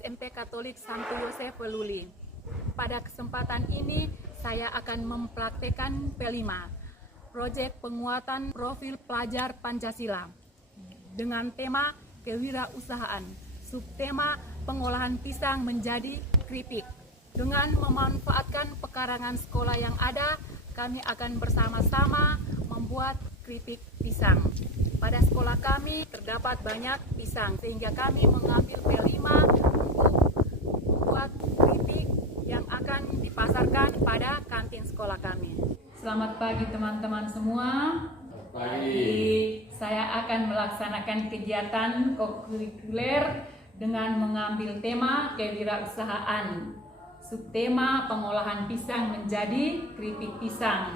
SMP Katolik Santo Yosef Weluli. Pada kesempatan ini saya akan mempraktekkan P5, proyek penguatan profil pelajar Pancasila dengan tema kewirausahaan, subtema pengolahan pisang menjadi keripik. Dengan memanfaatkan pekarangan sekolah yang ada, kami akan bersama-sama membuat keripik pisang. Pada sekolah kami terdapat banyak pisang, sehingga kami mengambil P5 untuk membuat keripik yang akan dipasarkan pada kantin sekolah kami. Selamat pagi teman-teman semua. Pagi. Saya akan melaksanakan kegiatan kokurikuler dengan mengambil tema kewirausahaan, subtema pengolahan pisang menjadi keripik pisang.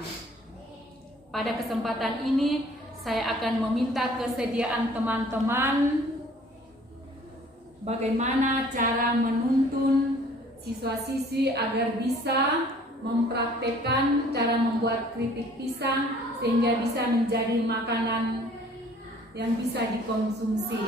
Pada kesempatan ini saya akan meminta kesediaan teman-teman bagaimana cara menuntun siswa-siswi agar bisa mempraktekkan cara membuat keripik pisang sehingga bisa menjadi makanan yang bisa dikonsumsi.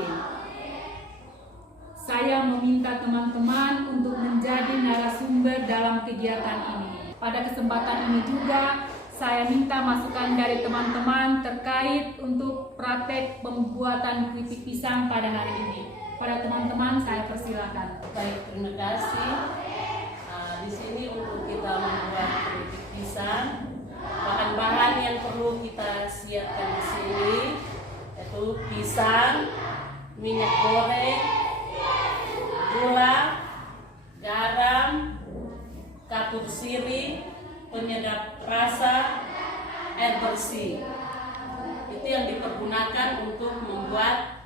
Saya meminta teman-teman untuk menjadi narasumber dalam kegiatan ini. Pada kesempatan ini juga saya minta masukan dari teman-teman terkait untuk praktek pembuatan keripik pisang pada hari ini. Pada teman-teman saya persilakan. Baik, terima kasih. Di sini untuk kita membuat keripik pisang, bahan-bahan yang perlu kita siapkan di sini yaitu pisang, minyak goreng, gula, garam, kapur sirih, penyedap rasa, air bersih. Itu yang dipergunakan untuk membuat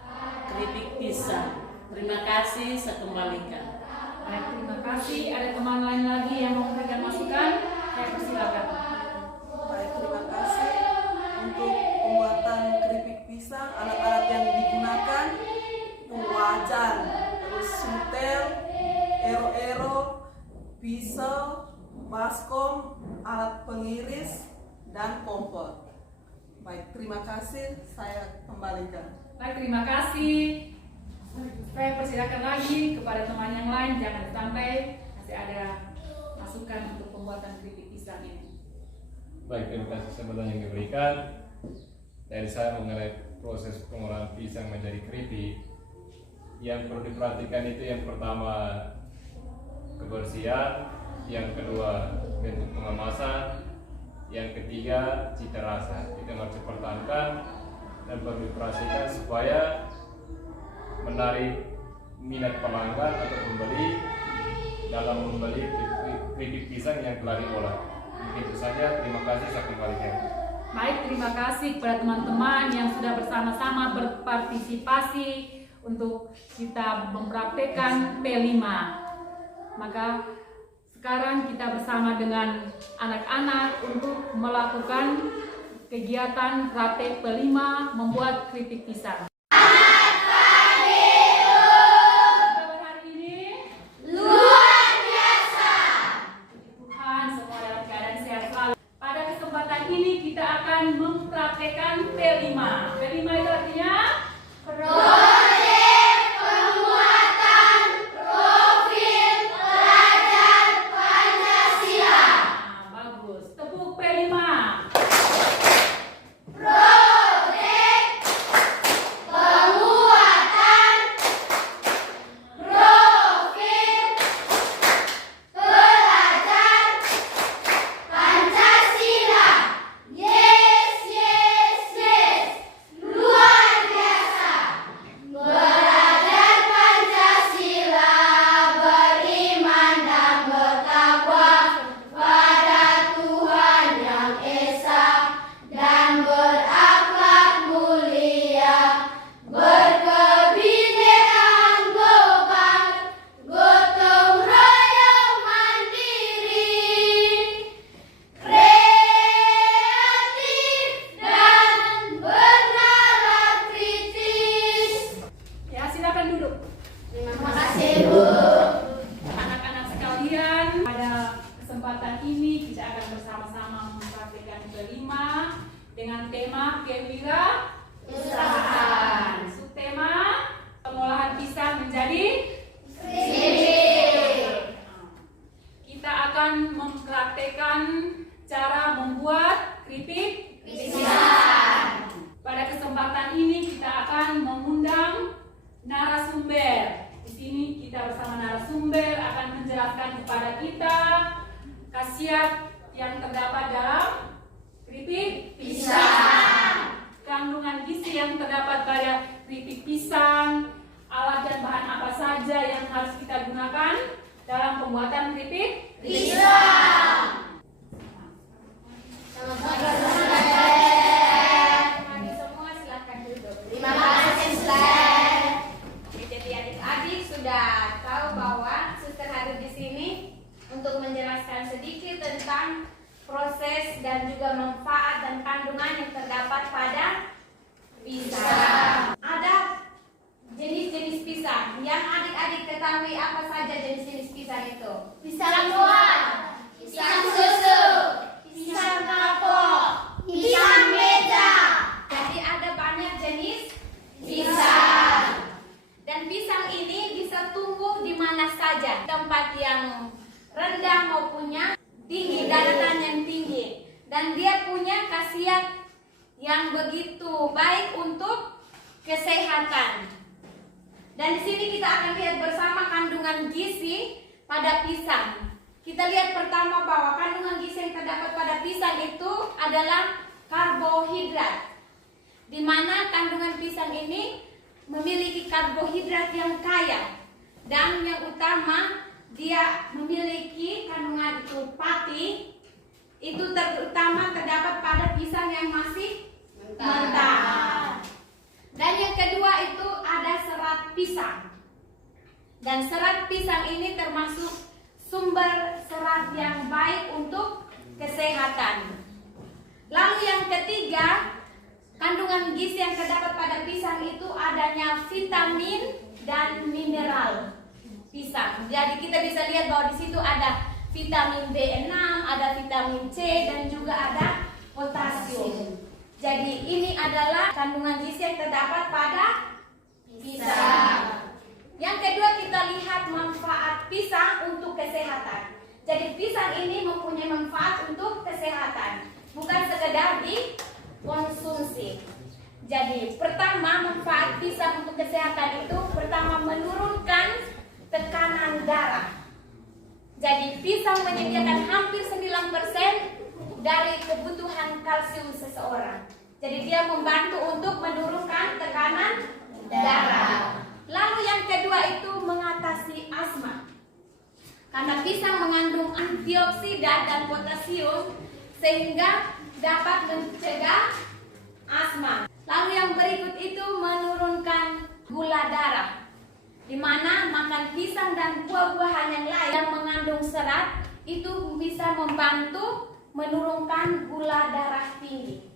keripik pisang. Terima kasih, saya kembalikan. Baik, terima kasih. Ada teman lain lagi yang mau memberikan masukan? Saya persilakan. Baik, terima kasih. Untuk pembuatan keripik pisang, alat-alat yang digunakan itu wajan, terus sutel, ero-ero, pisau, baskom, alat pengiris, dan kompor. Baik, terima kasih. Saya kembalikan. Baik, terima kasih. Saya persilakan lagi kepada teman yang lain, jangan sampai masih ada masukan untuk pembuatan keripik pisang ini. Baik, terima kasih sambutan yang diberikan. Dari saya mengenai proses pengolahan pisang menjadi keripik, yang perlu diperhatikan itu yang pertama kebersihan, yang kedua bentuk pengemasan, yang ketiga cita rasa. Itu yang harus dipertahankan dan perlu diperhatikan supaya menarik minat pelanggan atau pembeli dalam membeli keripik pisang yang telah diolah. Begitu saja, terima kasih, saya kembalikan. Baik, terima kasih kepada teman-teman yang sudah bersama-sama berpartisipasi untuk kita mempraktekkan P5. Maka sekarang kita bersama dengan anak-anak untuk melakukan kegiatan praktek P5 membuat keripik pisang. Mempraktekkan P5. P5 itu artinya proyek penguatan profil pelajar Pancasila. Bagus. Tepuk P5. Proyek narasumber akan menjelaskan kepada kita khasiat yang terdapat dalam keripik pisang, kandungan gizi yang terdapat pada keripik pisang, alat dan bahan apa saja yang harus kita gunakan dalam pembuatan keripik Pisang. Teman-teman semua silakan duduk. Terima kasih, Sister. Oke, jadi adik-adik sudah tahu bahwa Suster hadir di sini untuk menjelaskan sedikit tentang proses dan juga manfaat dan kandungan yang terdapat pada pisang. Ada jenis-jenis pisang. Yang adik-adik ketahui apa saja jenis-jenis pisang itu? Pisang buah, pisang susu, pisang kapok, pisang meja. Jadi ada banyak jenis pisang. Dan pisang ini bisa tumbuh di mana saja, tempat yang rendah maupun tinggi, daratan yang tinggi. Dan dia punya khasiat yang begitu baik untuk kesehatan. Dan di sini kita akan lihat bersama kandungan gizi pada pisang. Kita lihat pertama bahwa kandungan gizi yang terdapat pada pisang itu adalah karbohidrat. Di mana kandungan pisang ini memiliki karbohidrat yang kaya. Dan yang utama dia memiliki kandungan itu pati. Itu terutama terdapat pada pisang yang masih mentah. Dan yang kedua itu ada serat pisang. Dan serat pisang ini termasuk sumber serat yang baik untuk kesehatan. Lalu yang ketiga, kandungan gizi yang terdapat pada pisang itu adanya vitamin dan mineral pisang. Jadi kita bisa lihat bahwa di situ ada vitamin B6, ada vitamin C dan juga ada potasium. Jadi ini adalah kandungan gizi yang terdapat pada pisang. Yang kedua kita lihat manfaat pisang untuk kesehatan. Jadi pisang ini mempunyai manfaat untuk kesehatan, bukan sekedar dikonsumsi. Jadi pertama manfaat pisang untuk kesehatan itu pertama menurunkan tekanan darah. Jadi pisang menyediakan hampir 9% dari kebutuhan kalsium seseorang. Jadi dia membantu untuk menurunkan tekanan darah. Lalu yang kedua itu mengatasi asma. Karena pisang mengandung antioksidan dan potasium sehingga dapat mencegah asma. Lalu yang berikut itu menurunkan gula darah. Di mana makan pisang dan buah-buahan yang lain yang mengandung serat itu bisa membantu menurunkan gula darah tinggi.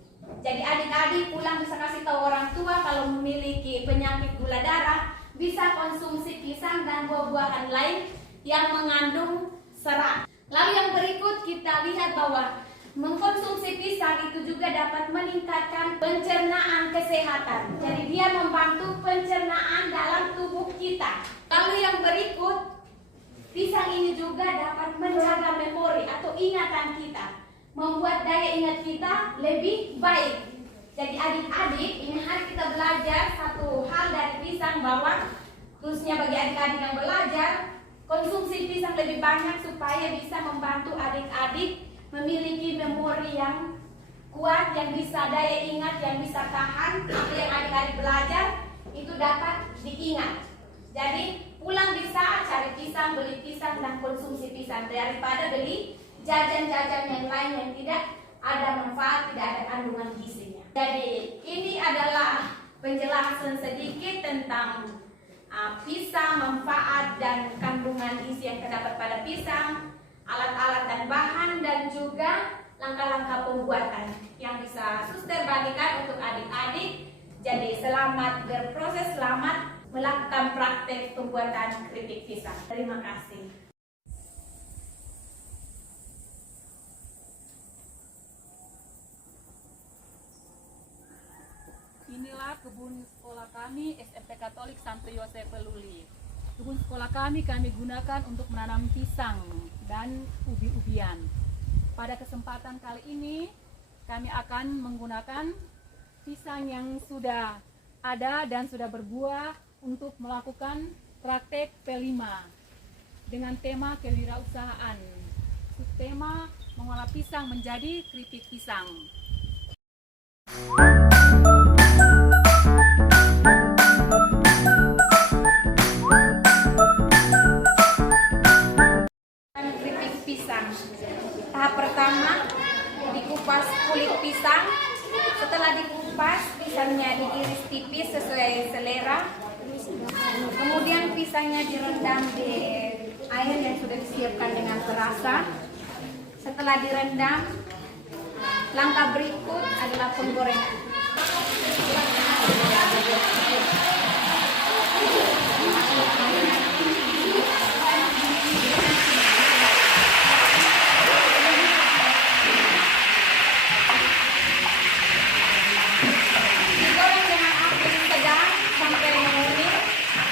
Jadi adik-adik pulang bisa kasih tahu orang tua kalau memiliki penyakit gula darah bisa konsumsi pisang dan buah-buahan lain yang mengandung serat. Lalu yang berikut kita lihat bahwa mengkonsumsi pisang itu juga dapat meningkatkan pencernaan kesehatan. Jadi dia membantu pencernaan dalam tubuh kita. Lalu yang berikut, pisang ini juga dapat menjaga memori atau ingatan kita, membuat daya ingat kita lebih baik. Jadi adik-adik, ini hari kita belajar satu hal dari pisang bahwa khususnya bagi adik-adik yang belajar, konsumsi pisang lebih banyak supaya bisa membantu adik-adik memiliki memori yang kuat, yang bisa daya ingat, yang bisa tahan. Apa yang adik-adik belajar itu dapat diingat. Jadi pulang bisa cari pisang, beli pisang dan konsumsi pisang daripada beli jajan-jajan yang lain yang tidak ada manfaat, tidak ada kandungan gizinya. Jadi ini adalah penjelasan sedikit tentang pisang, manfaat dan kandungan gizi yang terdapat pada pisang, alat-alat dan bahan, dan juga langkah-langkah pembuatan yang bisa suster bagikan untuk adik-adik. Jadi selamat berproses, selamat melakukan praktek pembuatan keripik pisang. Terima kasih. Inilah kebun sekolah kami SMP Katolik Santo Yosef Peluli. Kebun sekolah kami gunakan untuk menanam pisang dan ubi-ubian. Pada kesempatan kali ini kami akan menggunakan pisang yang sudah ada dan sudah berbuah untuk melakukan praktek P5. dengan tema kewirausahaan. Subtema mengolah pisang menjadi keripik pisang. Keripik pisang. Tahap pertama, dikupas kulit pisang. Setelah dikupas, pisangnya diiris tipis sesuai selera. Kemudian pisangnya direndam di air yang sudah disiapkan dengan perasan. Setelah direndam, langkah berikut adalah penggorengan. Digoreng dengan api sedang sampai menguning.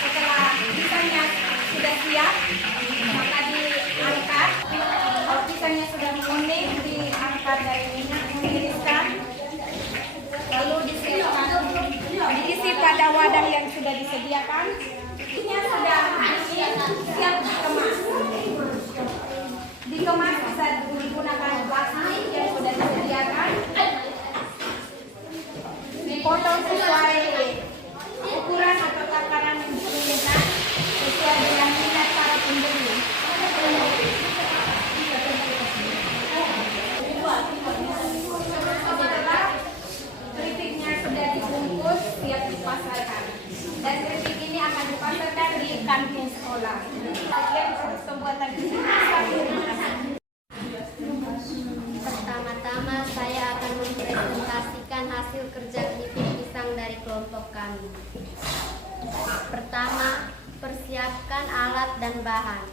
Setelah pisangnya sudah siap, maka diangkat. Kalau pisangnya sudah menguning, diangkat dari minyak, ditiriskan, lalu disiapkan, diisi pada wadah yang sudah disediakan. Ini sudah siap dikemas. Dikemas bisa digunakan plastik yang sudah disediakan. Dipotong sesuai ukuran atau takaran yang diinginkan sesuai dengan minat para pembeli. Setelah keripiknya sudah dibungkus, siap dipasarkan. Dan keripik ini akan dipasarkan di kantin sekolah. Sekian proses pembuatan keripik pisang. Terima kasih. Pertama-tama saya akan mempresentasikan hasil kerja keripik pisang dari kelompok kami. Pertama, persiapkan alat dan bahan.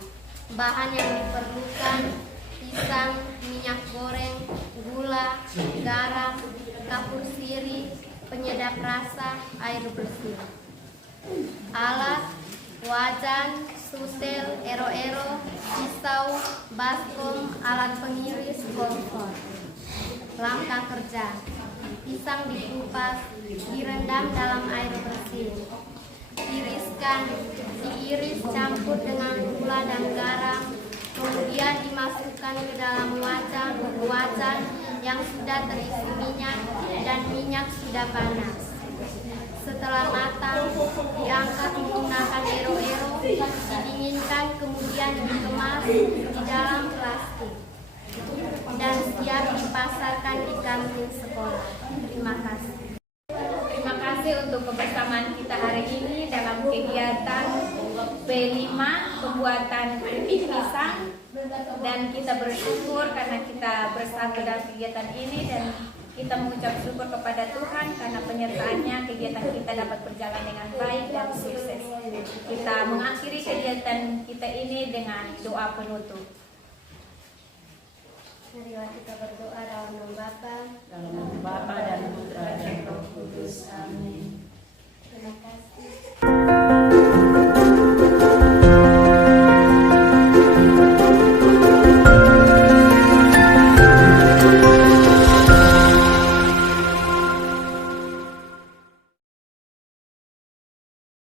Bahan yang diperlukan: pisang, minyak goreng, gula, garam, kapur sirih, penyedap rasa, air bersih. Alat: wajan, sutel, ero-ero, pisau, baskom, alat pengiris, kompor. Langkah kerja: pisang dikupas, direndam dalam air bersih, tiriskan, diiris campur dengan gula dan garam, kemudian dimasukkan ke dalam wajan yang sudah terisi minyak dan minyak sudah panas. Setelah matang, diangkat menggunakan ero-ero, didinginkan, kemudian dikemas di dalam plastik dan siap dipasarkan di kantin sekolah. Terima kasih. Terima kasih untuk kebersamaan kita hari ini dalam kegiatan P5 pembuatan keripik pisang, dan kita bersyukur karena kita bersatu dalam kegiatan ini, dan kita mengucap syukur kepada Tuhan karena penyertaannya kegiatan kita dapat berjalan dengan baik dan sukses. Kita mengakhiri kegiatan kita ini dengan doa penutup. Marilah kita berdoa dalam nama Bapa, Dalam nama Bapa dan Putra dan Roh Kudus. Amin. terima kasih.